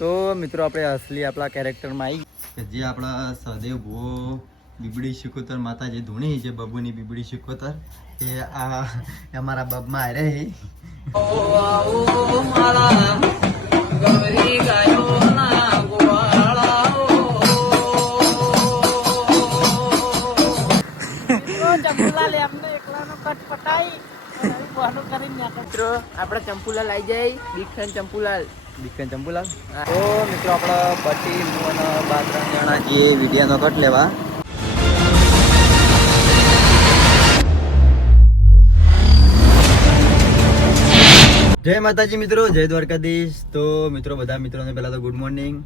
તો મિત્રો આપણે અસલી આપણા કેરેક્ટરમાં આવી જે આપણા સહદેવ ભુવો બીબડી શિકોતર માતા જે ધૂણી છે બબુની બીબડી શિકોતર એ આ અમારા બબમાં હારે આપણે ચંપુલાલ આવી જાય દીક્ષણ ચંપુલાલ તો મિત્રો આપણે બટી અને 2-3 જણા જે વિડીયોનો કટ લેવા જય માતાજી મિત્રો, જય દ્વારકાધીશ. તો મિત્રો બધા મિત્રોને પહેલા તો ગુડ મોર્નિંગ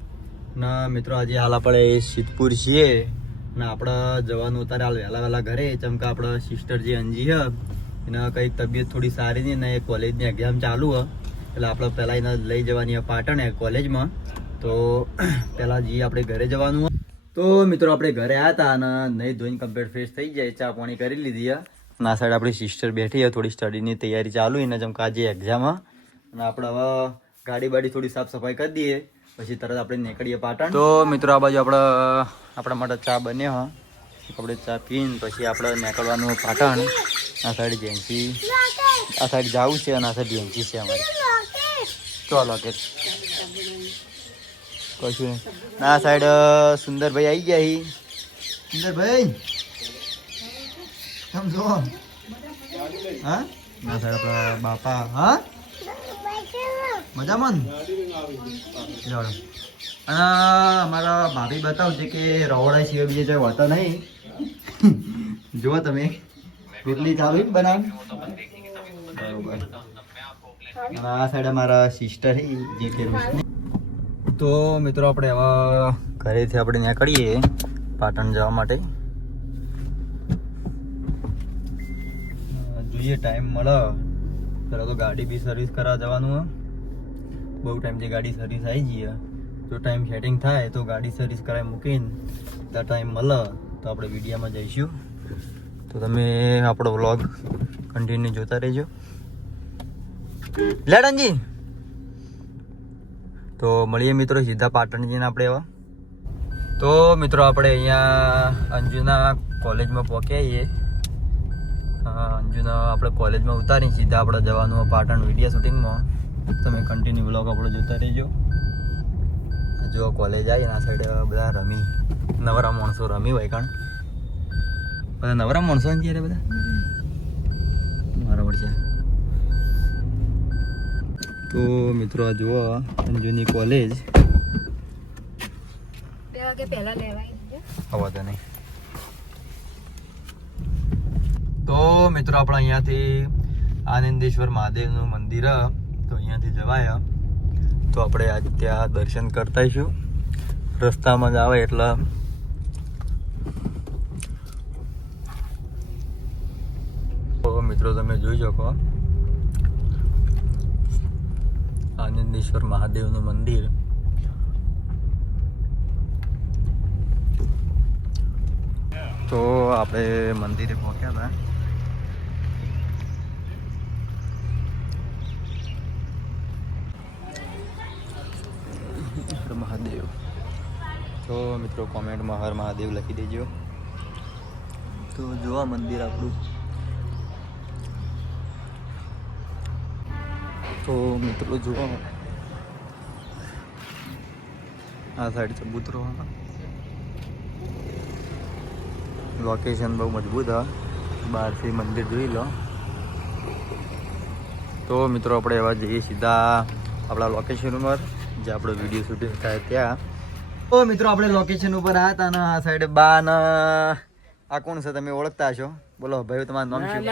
ના મિત્રો આજે હાલ આપણે સિદ્ધપુર છીએ ને આપણે જવાનું ઉતારે હાલ વહેલા ઘરે ચમકા આપણા સિસ્ટર જે અંજી છે એને કંઈક તબિયત થોડી સારી નહીં ને કોલેજની એક્ઝામ ચાલુ હ એટલે આપણે પહેલાં એને લઈ જવાની પાટણ કોલેજમાં. તો પહેલાં જે આપણે ઘરે જવાનું હોય તો મિત્રો આપણે ઘરે આવ્યા હતા અને નહીં ધોઈને કમ્પ્લીટ ફ્રેશ થઈ જાય, ચા પાણી કરી લીધી અને આ સાઈડ આપણી સિસ્ટર બેઠી છે, થોડી સ્ટડીની તૈયારી ચાલુ એને જેમ કે આજે એક્ઝામ અને આપણે હવે ગાડી બાડી થોડી સાફ સફાઈ કરી દઈએ પછી તરત આપણે નીકળીએ પાટણ. તો મિત્રો આ બાજુ આપણા માટે ચા બન્યો આપણે ચા પીને પછી આપણે નીકળવાનું પાટણ. આ સાઈડ જેન્સી આ સાઈડ જવું છે અને આ સાઈડ જેન્સી છે અમારી. ચાલો કે કશું નહીં. આ સાઈડ સુંદરભાઈ આવી ગયા. સુંદરભાઈ સમજો હા ના સાઈડ આપણા બાપા હા મજામાં ને અને અમારા ભાભી બતાવશે કે રવડા સિવાય બીજે જો હોતા નહીં. જુઓ તમે રોટલી ચાલુ જ બનાવ બરોબર. અને આ સાઈડ અમારા સિસ્ટર જે કે તો મિત્રો આપણે હવે ઘરેથી આપણે નીકળીએ પાટણ જવા માટે. જોઈએ ટાઈમ મળે ત્યારે તો ગાડી બી સર્વિસ કરાવવા જવાનું બહુ ટાઈમથી ગાડી સર્વિસ આવી જઈએ જો ટાઈમ સેટિંગ થાય તો ગાડી સર્વિસ કરાવી મૂકીને ત્યાં ટાઈમ મળે તો આપણે વિડીયોમાં જઈશું. તો તમે આપણો વ્લોગ કન્ટિન્યુ જોતા રહેજો. લેડનજી તો મળીએ મિત્રો સીધા પાટણ જઈને આપણે હવે. તો મિત્રો આપણે અહીંયા અંજુના કોલેજમાં પહોંચ્યા છીએ. અંજુના આપણે કોલેજમાં ઉતારી સીધા આપણે જવાનું પાટણ વિડીયો શૂટિંગમાં. તમે કન્ટિન્યુ વ્લોગ આપણો જોતા રહેજો. જો કોલેજ આવી આ સાઈડ બધા રમી નવરા માણસો રમી હોય કારણ બધા નવરા માણસો ને ત્યારે બધા બરાબર છે. તો મિત્રો આ જુઓ અંજુની કોલેજ હવા તો નહીં. તો મિત્રો આપણે અહીંયાથી આનંદેશ્વર મહાદેવનું મંદિર તો અહીંયાથી જવાય તો આપણે આજે ત્યાં દર્શન કરતા આવીશું. રસ્તામાં જ આવે એટલે તો મિત્રો તમે જોઈ શકો આનંદેશ્વર મહાદેવનું મંદિર. તો આપણે મંદિરે પહોંચ્યા હતા મહાદેવ. તો મિત્રો કોમેન્ટમાં હર મહાદેવ લખી દેજો. તો જોવા મંદિર આપણું. તો મિત્રો જુઓ આ સાઈડ ચબૂતરો લોકેશન બહુ મજબૂત હા બહારથી મંદિર જોઈ લો. તો મિત્રો આપણે એવા જઈએ સીધા આપણા લોકેશન ઉપર જે આપણો વિડીયો શૂટિંગ થાય ત્યાં. તો મિત્રો આપણે લોકેશન ઉપર આવ્યા હતા અને આ સાઈડ બા ને આ કોણ છે તમે ઓળખતા હશો? બોલો ભાઈ તમારું નામ શું?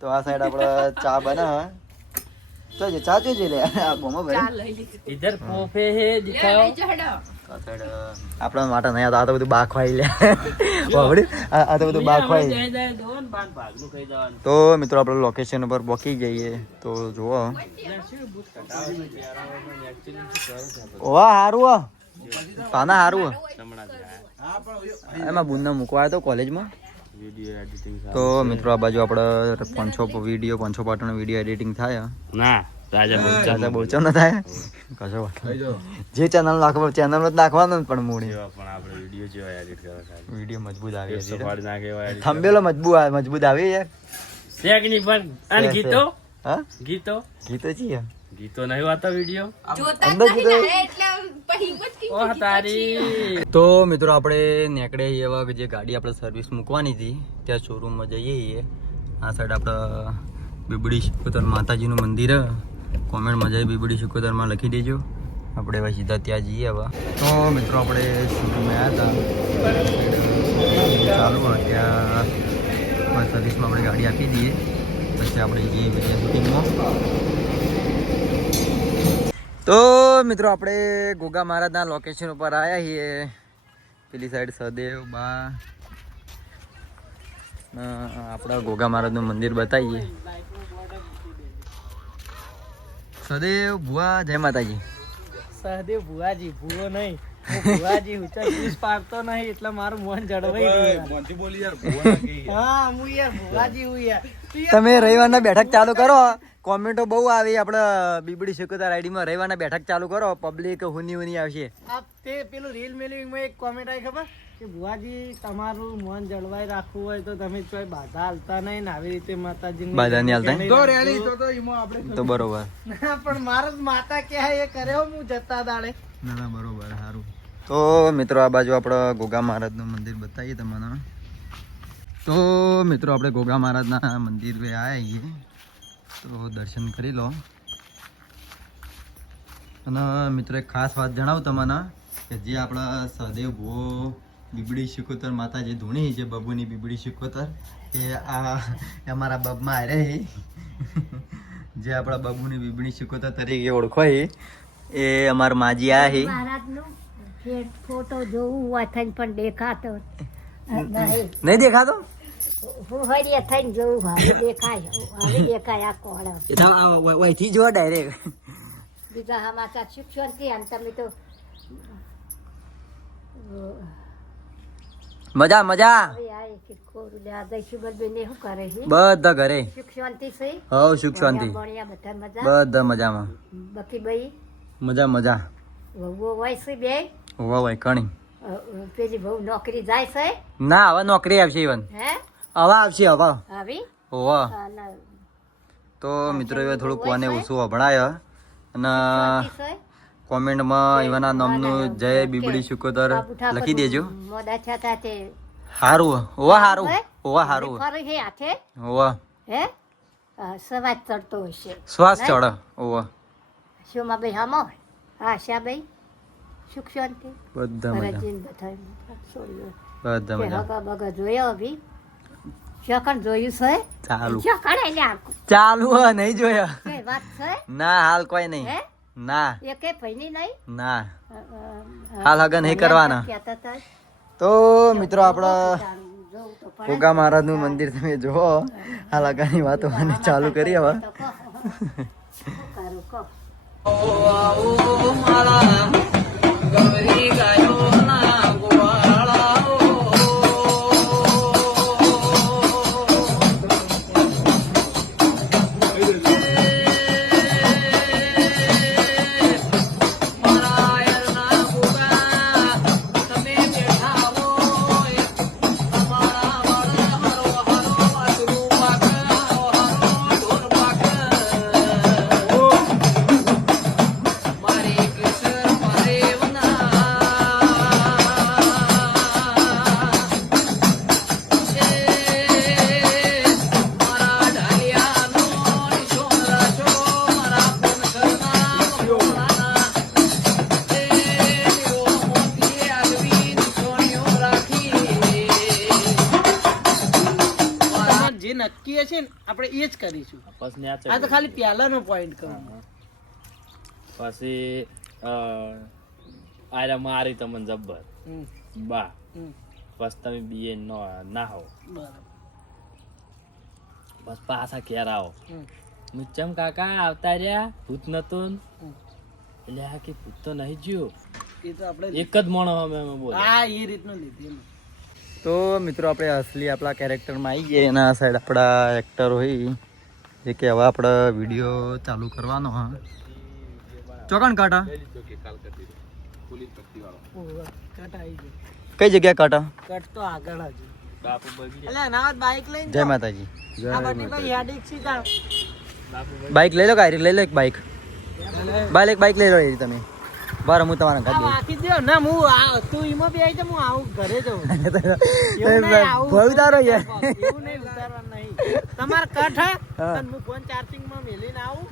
તો આ સાઈડ આપણે ચા બના તો જે ચા જોજે લે આ બોમો ભાઈ ઇધર પોફે હે દિખાયો આપણા માટે નહીં આ તો બધું બા ખવાઈ લે આ તો બધું બા ખવાઈ. તો મિત્રો આપણે લોકેશન ઉપર પહોંચી જઈએ તો જુઓ ઓવા હારું પાના હારું એમાં બુનને મૂકવા આવ્યો તો કોલેજમાં. તો મિત્રો આ બાજુ આપણે 5-6 પાટણ વિડીયો એડિટિંગ થાય ના રાજા બોચો ન થાય કશો વાંધો જે ચેનલ નાખવો ચેનલ જ નાખવાનું પણ મૂડી પણ આપણે વિડિયો જેવા એડિટ કરવા ખાલી વિડીયો મજબૂત આવે સફાળ ના કેવા edit થંબેલો મજબૂત આવે યાર શેકની પણ અને ગીતો હા ગીતો ગીતો છીએ ગીતો નહીં વાતો વિડિયો અંદર કીધું ઓ તારી તો મિત્રો આપણે નેકડે એવા કે જે ગાડી આપણે સર્વિસ મૂકવાની હતી ત્યાં શોરૂમમાં જઈએ છીએ આ સાઈડ આપણે બીબડી શિકોતર માતાજીનું મંદિર કોમેન્ટમાં જઈ બીબડી શિકોતરમાં લખી દેજો આપણે હવે સીધા ત્યાં જઈએ હવે તો મિત્રો આપણે શોરૂમમાં આવ્યા હતા ચાલુ હોય ત્યાં સર્વિસમાં આપણે ગાડી આપી દઈએ પછી આપણે જઈએ બીજા શૂટિંગમાં તો મિત્રો આપણે ગોગા મહારાજના લોકેશન ઉપર આવ્યા છીએ પેલી સાઈડ સદેવ બા આપણા ગોગા મહારાજનું મંદિર બતાવીએ સદેવ ભુવા જય માતાજી સહદેવ ભુવાજી ભૂવો નહીં હું ભુવાજી હું ચાલ પીસ પાડતો નહીં એટલે મારું મન જળવાઈ ગયું મોંથી બોલી યાર ભૂવા કે હા હું યાર ભુવાજી હું યાર તમે રવિવારના બેઠક ચાલુ કરો કોમેન્ટો બહુ આવી આપણે બીબડી શિકોતર આઈડીમાં રવિવારના બેઠક ચાલુ કરો પબ્લિક હુની આવશે આ તે પેલું રીલ મેલિંગમાં એક કોમેન્ટ આવી ખબર કે ભુવાજી તમારું મન જળવાઈ રાખવું હોય તો તમે કોઈ બાધા હાલતા નહીં ને આવી રીતે માતાજી બાધા નહીં હાલતા? તો રેડી તો એમાં આપણે તો બરોબર ના પણ મારો જ માતા ક્યાં એ કર્યો હું જતા દાડે ના બરોબર સારું તો મિત્રો આ બાજુ આપણે ગોગા મહારાજનું મંદિર બતાવીએ તમને તો મિત્રો આપણે ગોગા મહારાજના મંદિરે આવ્યા છીએ તો દર્શન કરી લો અને મિત્રો એક ખાસ વાત જણાવું તમને કે જે આપણા સહદેવ ભુવો બીબડી શિકોતર માતા જે ધૂણી છે બબુની બીબડી શિકોતર એ અમારા બબમાં હારે જે આપણા બબુની બીબડી શિકોતર તરીકે ઓળખાય એ અમારા માજી આ છે મહારાજનો ફોટો જોવું હોય થઈને પણ દેખાતો નહીં દેખાતો હું હરિયા થઈને જોઉં હવે દેખાય આ કોણ એ તો વહીથી જો ડાયરેક્ટ બીજા સમાચાર શિક્ષણથી અને તમે તો મજા મજા હવે આ એક એક કોરું લે આ દઈશું બધું શું કરે છે બધા ઘરે શિક્ષણથી છે હવ સુખ શાંતિ ભણ્યા બધા મજા બધા મજામાં બાકી ભાઈ મજા મજા વહુઓ હોય છે બે હોવા હોય કણી પેલી બહુ નોકરી જાય છે ના હવે નોકરી આવશે ઇવન હે હવે આવશે હવે આવી હોવા અને તો મિત્રો એ થોડુંક કોને ઓછું અભણાય અને શાંતિ છે કોમેન્ટમાં એવાના નામનું જય બીબડી શિકોતર લખી દેજો મોડા થયા તે સારું હોવા સારું હોવા સારું ફરી હે હાથે હોવા હે સવાજ ચડતો હશે શ્વાસ ચડે હોવા શોમાં ભાઈ હામો હા શાભાઈ સુખ શાંતિ બધા મજા રજીન બધા છોડ્યો બધા મજા હગા બગા જોયો અભી શકન જોયું છે ચાલુ શકન એટલે આખું ચાલુ હે નહીં જોયા કઈ વાત છે ના હાલ કોઈ નહીં હે ના એકે ભાઈની નહીં ના હાલ હગન નહીં કરવાના કહેતા હતા તો મિત્રો આપણા જોઉં તો પણ ગોગા મહારાજનું મંદિર તમે જુઓ હાલ હગાની વાતો ચાલુ કરી હવે તો કહો શું કરું કહો જે નક્કી હશે ને આપણે એ જ કરીશું પછી આ તો ખાલી પહેલાનો પોઈન્ટ કહું પછી આયરા મારી તમને જબ્બર હમ, બા હમ, બસ તમે બીએ ના હો બરાબર બસ પાછા ઘેર આવો હમ, મુચમ કાકા આવતા રહ્યા ભૂત નતું હમ. એટલે આ કે ભૂત તો નહીં જ્યો એ તો આપણે એક જ મોણો અમે બોલ હા એ રીતનું લીધેલું તો મિત્રો આપણે અસલી આપણા કેરેક્ટરમાં આવી ગયા એના સાઈડ આપણા એક્ટર હોય એ કે હવે આપણે વિડીયો ચાલુ કરવાનો હા ચોકણ કાટા કટ આવી ગયું. કઈ જગ્યાએ કાટા કટ તો આગળ હજુ. બાપુ બગી એટલે ના બાઈક લઈને જય જાઓ. માતાજી આ બધી ભાઈ યાડી સીધા. બાપુ બાઇક લઈ લો કાંઈ લઈ લો એક બાઇક બાઇક લઈ લો એ તમે બરાબર હું તમારા આ ઘર રાખી દ્યો. ના હું તું ઈમાં બે આવી જા, હું આવું ઘરે જઉં. એવું નહીં, આવું ભર ઉતારો યાર. એવું નહીં, ઉતારવાનું નહીં. તમારે કટ હે હા. અને હું ફોન ચાર્જિંગમાં મેલીને આવું.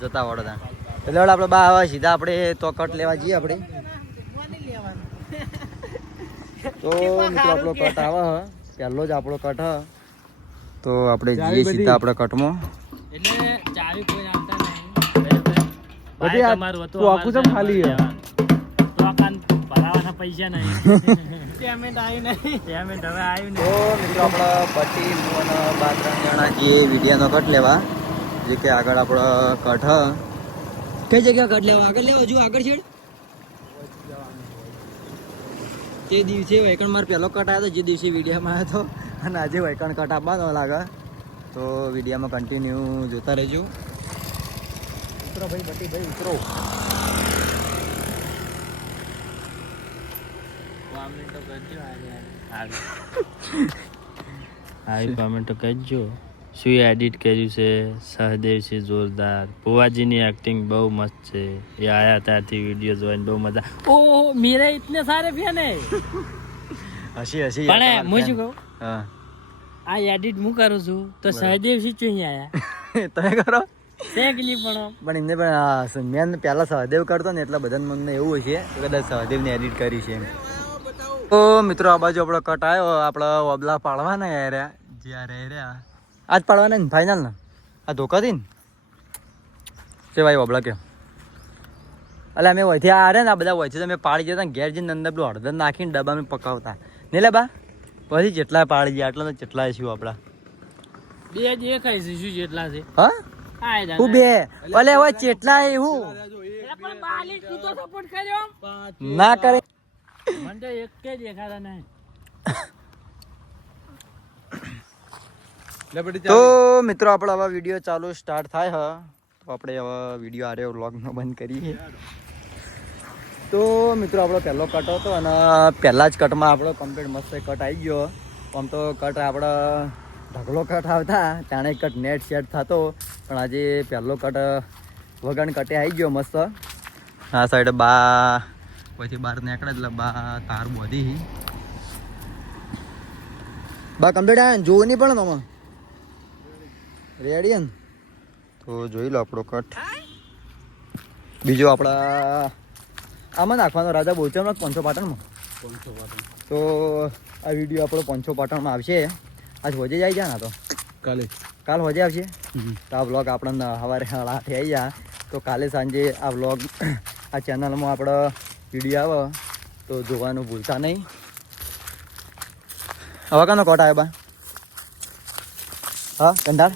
જતા વડોદરા એટલે વડે આપણે બા આવે સીધા આપણે તો કટ લેવા જઈએ આપણે મોની લેવાનું. તો મિત્રો આપણો કટ આવે હ પહેલો જ આપણો કટ હ તો આપણે જઈએ સીધા આપણે કટમાં એટલે ચાવી કોઈ આપતા નહીં બરાબર. બધી આ તમારું હતું, તું આખું અમારું ચમ ખાલી હે? તો આ કાન ભરાવાના પૈસા નહીં પેમેન્ટ આવ્યું નહીં. પેમેન્ટ હવે આવ્યું તો મિત્રો આપણે બટી હું અને બા 3 જણા જઈએ વિડિયાનો કટ લેવા જે કે આગળ આપણો કટ હ કઈ જગ્યા કટ લેવા આગળ લેવા હજુ આગળ છેડ તે દિવસે વૈકણ માર પહેલો કટ આવ્યો હતો જે દિવસે વિડીયામાં આવ્યો હતો અને આજે વૈકણ કટ આપવાનો લાગે તો વિડીયામાં કન્ટિન્યુ જોતા રહેજો ઉતરો ભાઈ બટી ભાઈ ઉતરો આવી કોમેન્ટો કરજો શું એડિટ કર્યું છે સહદેવ છે જોરદાર પુવાજીની એક્ટિંગ બહુ મસ્ત છે એ આયા ત્યારથી વિડીયો જોઈને બહુ મજા ઓહ મેરે ઇતને સારે ફેન હે હસી હસી પણ હું શું કહું હા આ એડિટ હું કરું છું તો સહદેવ સી ચું આયા તમે કરો શેકલી પણ પણ એમને પણ મેન પહેલા સહદેવ કરતો ને એટલે બધાને મનમાં એવું હશે કે કદાચ સહદેવને એડિટ કરી છે એમ તો મિત્રો આ બાજુ આપણો કટ આવ્યો આપણા ઓબલા પાડવાના યાર જ્યારે રહ્યા આજ પાડવાના ને ફાઇનલ ને આ ધોકાથી ને છે ભાઈ ઓબલા કે એટલે અમે વહીથી આ રહ્યા ને આ બધા વહીથી અમે પાડી જતા ને ઘેર જઈને અંદર પેલું હળદર નાખીને ડબ્બામાં પકાવતા ને લે બા પછી જેટલા પાડી ગયા આટલા તો જેટલા શું આપણા બે જ એક છે શું જેટલા છે હા આય હું બે ભલે હવે જેટલા હું પણ બાલી તું તો સપોર્ટ કર્યો ના કરે મને તો એક કે દેખાતા નહીં તો મિત્રો આપણો હવે વિડીયો ચાલુ સ્ટાર્ટ થાય હ તો આપણે હવે વિડીયો આરે વ્લોગનો બંધ કરીએ તો મિત્રો આપણો પહેલો કટ હતો અને પહેલા જ કટમાં આપણો કમ્પ્લીટ મસ્ત કટ આવી ગયો આમ તો કટ આપણે ઢગલો કટ આવતા ત્યાંને કટ નેટ સેટ થતો પણ આજે પહેલો કટ વગણ કટે આવી ગયો મસ્ત આ સાઈડ બા પછી બહાર નીકળે એટલે બા તાર બોધી બા કમ્પ્લીટ આવે જોવું નહીં પડે ને આમાં રેડી ને તો જોઈ લો આપણો કટ બીજો આપણા આમાં નાખવાનો રાજા બોચરમાં પંચો પાટણમાં તો આ વિડીયો આપણો પંચો પાટણમાં આવશે આજ હોજે જાય છે ને તો કાલ હોજે આવશે તો આ વ્લોગ આપણને સવારે 8 આવી જાય તો કાલે સાંજે આ વ્લોગ આ ચેનલમાં આપણો વિડીયો આવે તો જોવાનું ભૂલતા નહીં હવે કાનો કોટ આવ્યો બા હા કંડાળ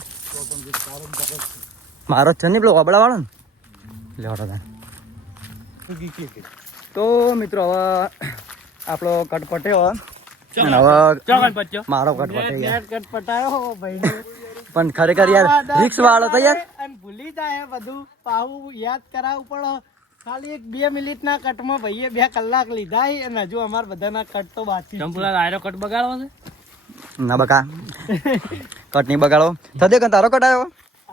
મારો જ છે ને પેલો અબડા વાળો ને લેવાડો તો મિત્રો હવે આપણો કટ પટ્યો અને હવે મારો કટ પટે નેટ કટ પટાયો ભાઈને. પણ ખરેખર યાર રિક્સ વાળો તો યાર અને ભૂલી જાય બધું પાહુ યાદ કરાવવું પડે. ખાલી 1-2 મિનિટના કટમાં ભાઈએ 2 કલાક લીધા છે અને હજુ અમારા બધાના કટ તો બાકી છે. ચંપુલા આયરો કટ બગાડવો છે ના બકા કટ નહીં બગાડો સદે કન તારો કટ આવ્યો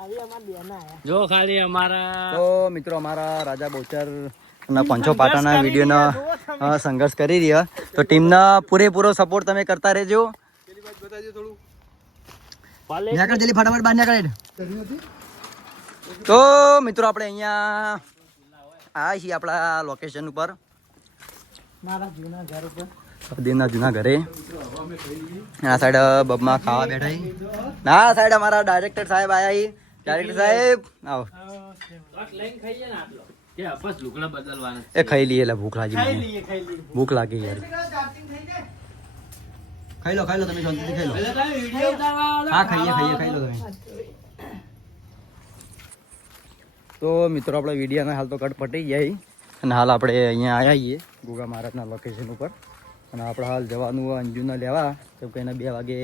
આવી અમારા બેના આયા. જો ખાલી અમારા તો મિત્રો અમારા રાજા બોચર ના પંચો પાટાના વિડીયોનો સંઘર્ષ કરી રહ્યા તો ટીમના પૂરેપૂરો સપોર્ટ તમે કરતા રહેજો નીકળ જલ્દી ફટાફટ બહાર નીકળ તો મિત્રો આપણે અહીંયા આ છીએ આપણા લોકેશન ઉપર મારા જૂના ઘર ઉપર સદીના જૂના ઘરે આ સાઈડ બબમાં ખાવા બેઠા છીએ. ના સાઈડ અમારા ડાયરેક્ટર સાહેબ આયા ડાયરેક્ટર સાહેબ આવો લઈને ખાઈએ ને આટલો કે બસ લુગડા બદલવાના એ ખાઈ લઈએ એટલે ભૂખ લાગી ખાઈ મને. લઈએ ખાઈ લઈએ. ભૂખ લાગી યાર ખાઈ લો તમે શાંતિથી ખાઈ લો એટલે તમે વિડિયો ઉતારવા હા ખાઈ લો તમે તો મિત્રો આપણે વિડીયોના હાલ તો કટ પટી જાય અને હાલ આપણે અહીંયા આવ્યા છીએ ગુગા મહારાજના લોકેશન ઉપર અને આપણે હાલ જવાનું અંજુને લેવા તો કે 2 વાગે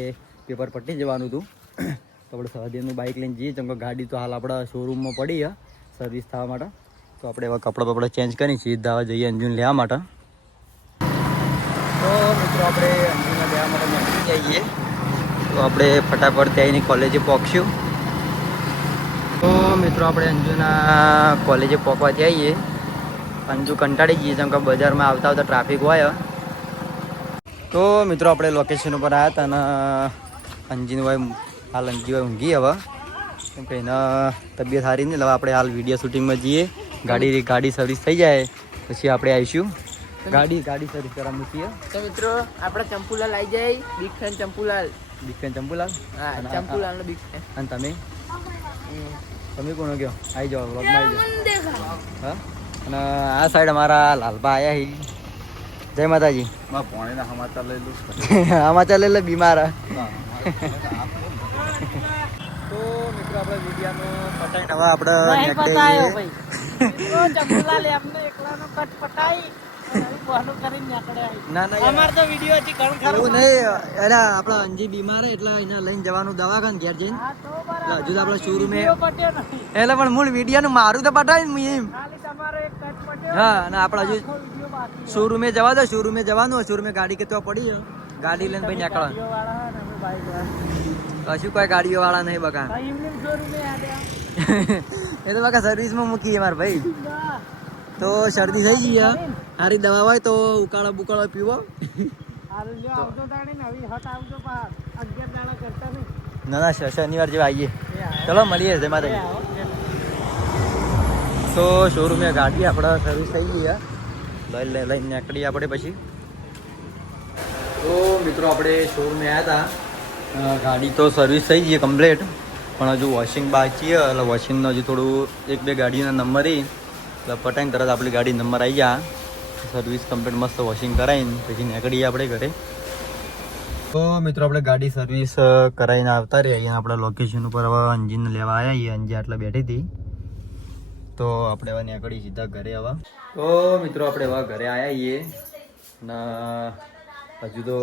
પેપર પટી જવાનું હતું તો આપણે સહદેવનું બાઇક લઈને જઈએ કેમ કે ગાડી તો હાલ આપણા શોરૂમમાં પડી છે સર્વિસ થવા માટે. તો આપણે એવા કપડાં બપડા ચેન્જ કરી સીધા હવે જઈએ અંજુને લેવા માટે. તો મિત્રો આપણે અંજુને લેવા માટે નીકળી જઈએ. તો આપણે ફટાફટ ત્યાંની કોલેજે પહોંચશું. તો મિત્રો આપણે અંજુના કોલેજે પહોંચવાથી આવીએ. અંજુ કંટાળી જઈએ કેમ કે બજારમાં આવતા આવતા ટ્રાફિક હોય. તો મિત્રો આપણે લોકેશન ઉપર આવ્યા હતા અને અંજીનું ભાઈ હાલ અંજીભાઈ ઊંઘી હવે કેમ કે એના તબિયત સારી નહીં. હવે આપણે હાલ વિડીયો શૂટિંગમાં જઈએ. ગાડી સર્વિસ થઈ જાય પછી આપણે આવીશું. ગાડી સર્વિસ કરવા મૂકીએ. તો મિત્રો આપણે ચંપુલાલ આવી જાય. Big fan Champulal. હા ચંપુલાલ નો બિગ ફેન. અને તમે કોણ કહો આવી જાઓ વ્લોગમાં આવી જાઓ. હા અને આ સાઈડ અમારા લાલબા આવ્યા છે. જય માતાજી. સમાચાર લઈ લે બીમાર. તો મિત્રો આપણે વિડીયોનો પટાઈને હવે આપણે પતાયો ભાઈ. ચંપુલાલ એમને એકલાનો કટ પટાઈ ના અમાર તો વિડીયો હજી ઘણું ખરું. એવું નહીં. અરે આપણા અંજી બીમાર એટલે એને લઈને જવાનું દવાખાને ઘેર જઈને. હા તો બરાબર. હજુ તો આપણા શોરૂમે પટ્યો નહીં. એટલે પણ મૂળ વિડીયોનું મારું તો પટાય ને એમ. ખાલી તમારો એક કટ પટ્યો. હા અને આપણે હજુ આખો વિડીયો બાકી. શોરૂમે જવા દો. શોરૂમે જવાનું શોરૂમે ગાડી કે તો પડી છે. ગાડી લઈને ભાઈ નીકળવાનું. ગાડીઓ વાળા હે ને અમે બાઈક વાળા. કશું કોઈ ગાડીઓ વાળા નહીં બકા. આ એમને શોરૂમે આડ્યા. એ તો બકા સર્વિસમાં મૂકીએ મારા ભાઈ. ના. તો શરદી થઈ ગઈ સારી દવા હોય તો ઉકાળો બુકાળો પીવો. હારું જો આવતો તાણે ને હવે હટ આવજો પાર 11 દાડા કરતા ને. ના શનિવાર જેવા આવીએ. એ આવો. ચલો મળીએ જય એ માતાજી. આવો. તો શોરૂમે ગાડી આપણે સર્વિસ થઈ ગઈ લઈને નીકળીએ આપણે પછી. તો મિત્રો આપણે શોરૂમે આવ્યા હતા. ગાડી તો સર્વિસ થઈ ગઈ કમ્પ્લીટ પણ હજુ વોશિંગ બાકી છે. એટલે વોશિંગનો હજુ થોડું 1-2 ગાડીના નંબર એટલે પટાઈને તરત આપણી ગાડી નંબર આવી ગયા. સર્વિસ કમ્પ્લીટ મસ્ત વોશિંગ કરાવીને પછી નીકળીએ આપણે ઘરે. તો મિત્રો આપણે ગાડી સર્વિસ કરાવીને આવતા રહીએ. અહીંયા આપણે લોકેશન ઉપર હવે અંજીને લેવા આવ્યા. અંજી આટલા બેઠી હતી તો આપણે હવે નીકળી સીધા ઘરે. હવે તો મિત્રો આપણે હવે ઘરે આવ્યા છીએ ને હજુ તો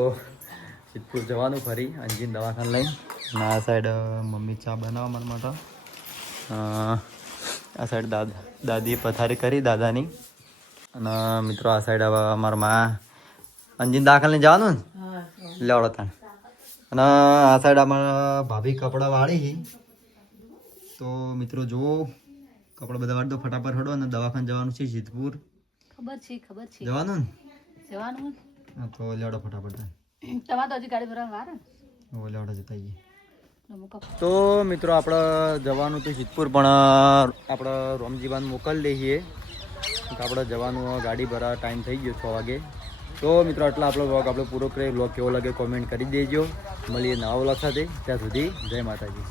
સિદ્ધપુર જવાનું ફરી અંજીને દવાખાને લઈને. અને આ સાઈડ મમ્મી ચા બનાવવા મારા માટે. આ સાઈડ દાદીએ પથારી કરી દાદાની. અને મિત્રો આ સાઈડ હવે અમારા માં અંજીને દાખલ લઈને જવાનું ને લેવડો તાણ. અને આ સાઈડ અમારા ભાભી કપડાં વાળી છે. તો મિત્રો જુઓ કપડાં બધા વાળી દો ફટાફટ હડો અને દવાખાને જવાનું છે સિદ્ધપુર. ખબર છે જવાનું ને જવાનું હા, તો લેવડો ફટાફટ તાણ. તમારે તો હજી ગાડી ભરવા વાર ને. લેવડો જતા જઈએ. મૂકો. તો મિત્રો આપણે જવાનું તો સિદ્ધપુર પણ આપણે રોમજીબાન મોકલી દઈએ. આપણે જવાનું ગાડી ભરવા ટાઈમ થઈ ગયો 6 વાગે. તો મિત્રો આટલા આપણો વ્લોગ આપણે પૂરો કરીએ. વ્લોગ કેવો લાગે કોમેન્ટ કરી દેજો. મળીએ નવા વ્લોગ સાથે. ત્યાં સુધી જય માતાજી.